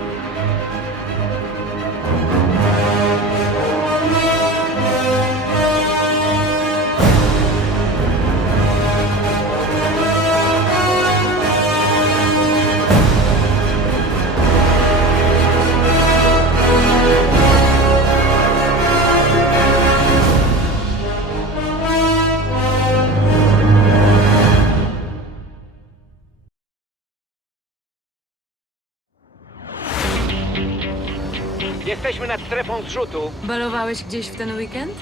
Thank you. Jesteśmy nad strefą zrzutu. Balowałeś gdzieś w ten weekend?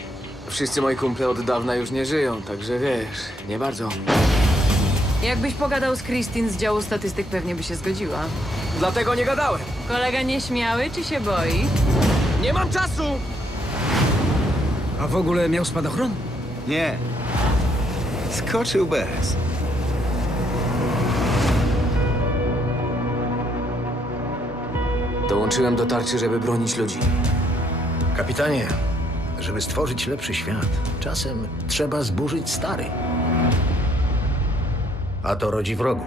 Wszyscy moi kumple od dawna już nie żyją, także wiesz, nie bardzo. Jakbyś pogadał z Christine z działu statystyk, pewnie by się zgodziła. Dlatego nie gadałem. Kolega nieśmiały czy się boi? Nie mam czasu! A w ogóle miał spadochron? Nie. Skoczył bez. Dołączyłem do tarczy, żeby bronić ludzi. Kapitanie, żeby stworzyć lepszy świat, czasem trzeba zburzyć stary. A to rodzi wrogów.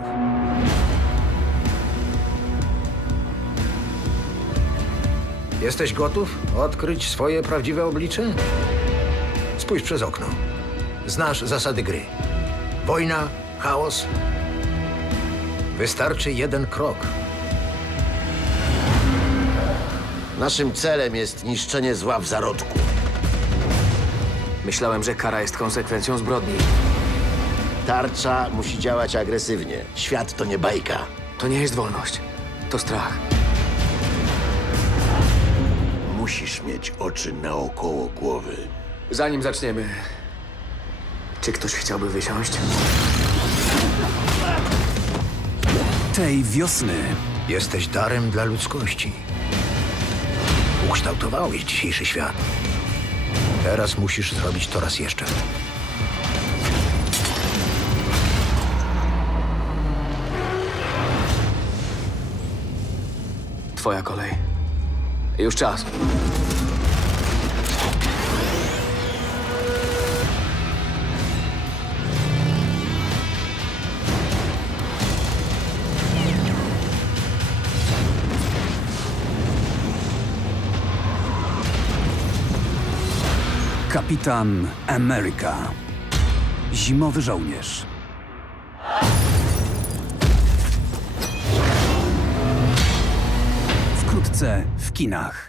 Jesteś gotów odkryć swoje prawdziwe oblicze? Spójrz przez okno. Znasz zasady gry. Wojna, chaos. Wystarczy jeden krok. Naszym celem jest niszczenie zła w zarodku. Myślałem, że kara jest konsekwencją zbrodni. Tarcza musi działać agresywnie. Świat to nie bajka. To nie jest wolność. To strach. Musisz mieć oczy naokoło głowy. Zanim zaczniemy, czy ktoś chciałby wysiąść? Tej wiosny Jesteś darem dla ludzkości. Ukształtowałeś dzisiejszy świat. Teraz musisz zrobić to raz jeszcze. Twoja kolej. Już czas. Kapitan Ameryka. Zimowy żołnierz. Wkrótce w kinach.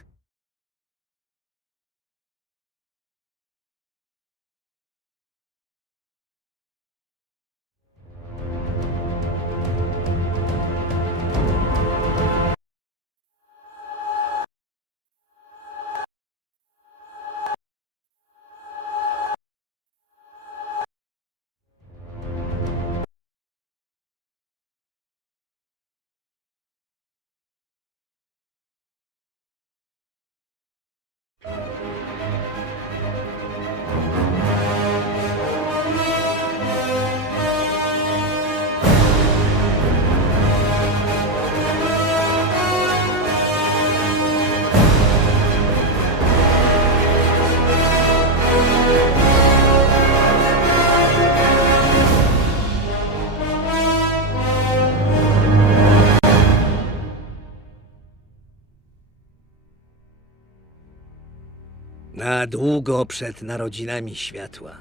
Na długo przed narodzinami światła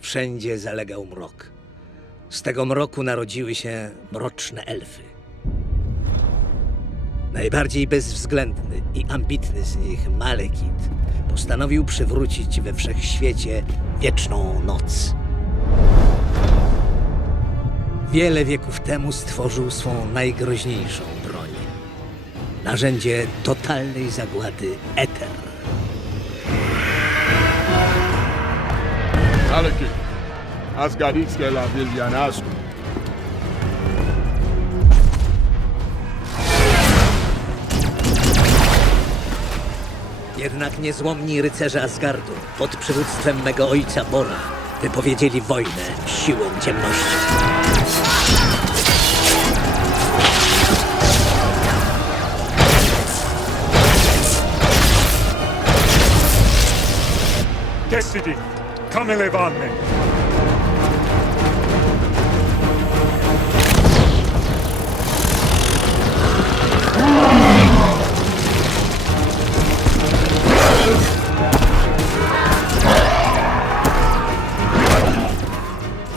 wszędzie zalegał mrok. Z tego mroku narodziły się mroczne elfy. Najbardziej bezwzględny i ambitny z nich, Malekith, postanowił przywrócić we wszechświecie wieczną noc. Wiele wieków temu stworzył swą najgroźniejszą broń. Narzędzie totalnej zagłady Eter. Malekith, Asgardickie la Willianasku. Jednak niezłomni rycerze Asgardu pod przywództwem mego ojca Bora wypowiedzieli wojnę siłą ciemności. Cassidy, zamylewane.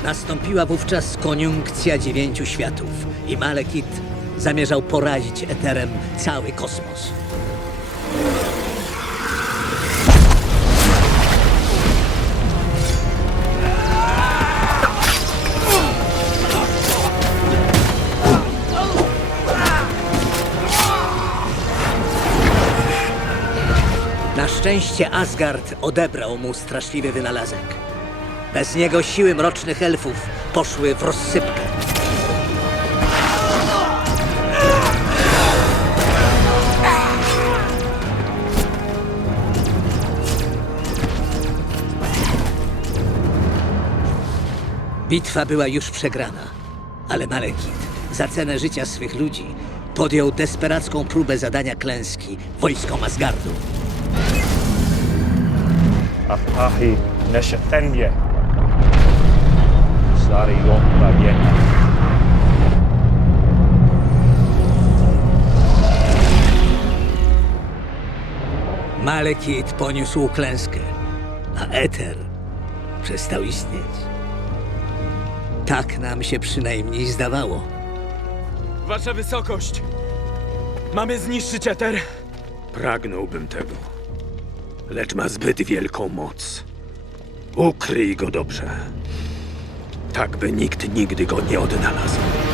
Nastąpiła wówczas koniunkcja dziewięciu światów i Malekith zamierzał porazić eterem cały kosmos. Szczęście Asgard odebrał mu straszliwy wynalazek. Bez niego siły mrocznych elfów poszły w rozsypkę. Bitwa była już przegrana, ale Malekit za cenę życia swych ludzi podjął desperacką próbę zadania klęski wojskom Asgardu. Apahi Neshatenye. Sariyomba Yena. Malekit poniósł klęskę, a Eter przestał istnieć. Tak nam się przynajmniej zdawało. Wasza wysokość! Mamy zniszczyć Eter? Pragnąłbym tego, lecz ma zbyt wielką moc. Ukryj go dobrze, tak by nikt nigdy go nie odnalazł.